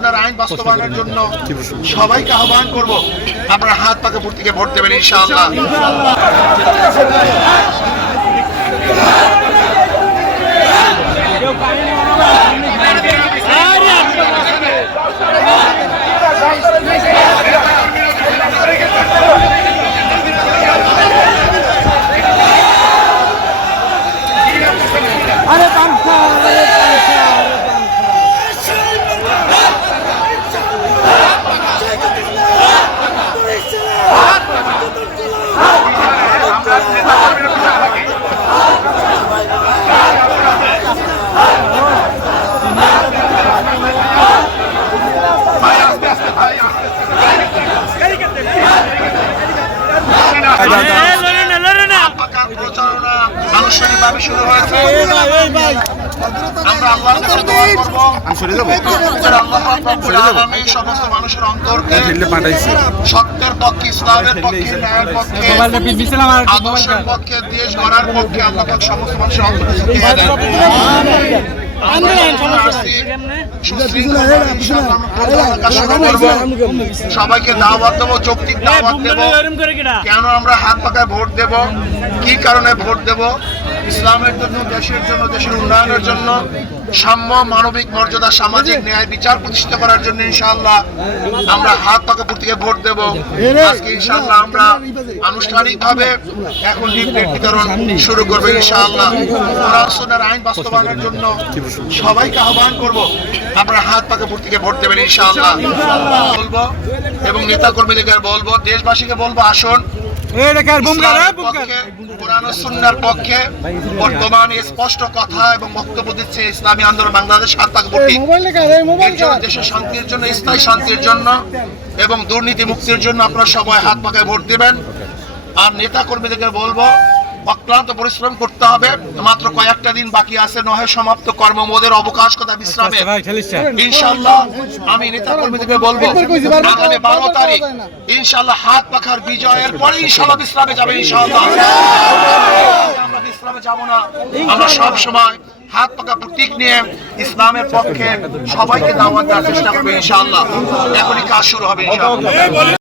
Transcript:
সুন্নাহর আইন বাস্তবায়নের জন্য সবাইকে আহ্বান করব, আপনারা হাত পাকে প্রতীকে ভোট দেবেন ইনশাআল্লাহ। প্রচারণা আনুষ্ঠানিকভাবে শুরু হয়েছে। আমরা আল্লাহর কাছে দোয়া করব, আল্লাহ রাব্বুল আলামিন সমস্ত মানুষের অন্তরকে সত্যের পক্ষে, ইসলামের পক্ষে, ন্যায়ের পক্ষে, আদর্শের পক্ষে, দেশ গড়ার পক্ষে আল্লাহ পাক সমস্ত মানুষের অন্তরকে শক্তি দেন। সবাইকে দাওয়াত দেবো, যৌক্তিক দাওয়াত দেবো। কেন আমরা হাত পাকায় ভোট দেব, কি কারণে ভোট দেব? ইসলামের জন্য, দেশের জন্য, দেশের উন্নয়নের জন্য, সাম্য, মানবিক মর্যাদা, সামাজিক ন্যায়, বিচার প্রতিষ্ঠা করার জন্য ইনশাআল্লাহ আমরা হাত পাকা প্রতীকে ভোট দেব। আজকে ইনশাআল্লাহ আমরা আনুষ্ঠানিকভাবে এখন লিফলেট বিতরণ শুরু করবো ইনশাআল্লাহ। কোরআন সুন্নাহর আইন বাস্তবায়নের জন্য সবাইকে আহ্বান করব, আপনারা হাত পাকা প্রতীকে ভোট দেবেন ইনশাআল্লাহ বলবো, এবং নেতা কর্মীদের বলবো, দেশবাসীকে বলবো, আসুন কোরআন ও সুন্নাহর পক্ষে বর্তমানে স্পষ্ট কথা এবং বক্তব্য দিচ্ছে ইসলামী আন্দোলন বাংলাদেশ হাত পাকা প্রতীক। দেশের শান্তির জন্য, স্থায়ী শান্তির জন্য এবং দুর্নীতি মুক্তির জন্য আপনারা সবাই হাত পাকায় ভোট দিবেন। আর নেতা কর্মীদেরকে বলবো, অক্লান্ত পরিশ্রম করতে হবে, মাত্র কয়েকটা দিন বাকি আছে, নহে সমাপ্ত কর্মমোদের অবকাশ কথা বিশ্রামে। ইনশাআল্লাহ আমি নেতা কর্মীদেরকে বলবো, আগামী 12 তারিখ ইনশাআল্লাহ হাত পাখার বিজয়ের পরে ইনশাআল্লাহ বিশ্রামে যাবে ইনশাআল্লাহ। আমরা বিশ্রামে যাব না, আমরা সব সময় হাত পাকা প্রতীক নিয়ে ইসলামের পক্ষে সবাইকে দাওয়াত দেওয়ার চেষ্টা করবো ইনশাআল্লাহ। এখনই কাজ শুরু হবে ইনশাআল্লাহ।